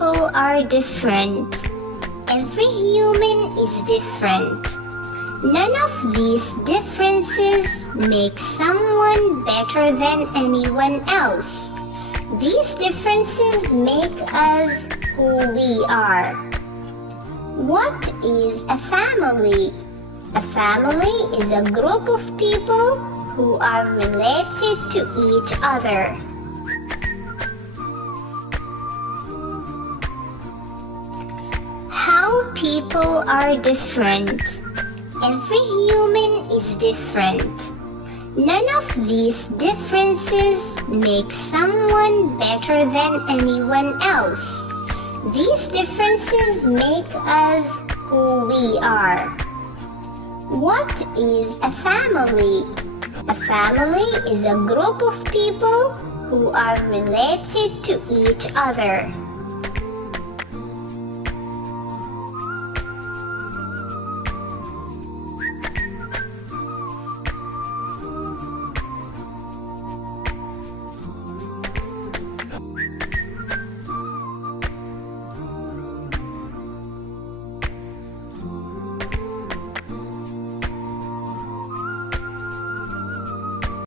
people are different. Every human is different. None of these differences make someone better than anyone else. These differences make us who we are. What is a family? A family is a group of people who are related to each other. How people are different. Every human is different. None of these differences make someone better than anyone else. These differences make us who we are. What is a family? A family is a group of people who are related to each other.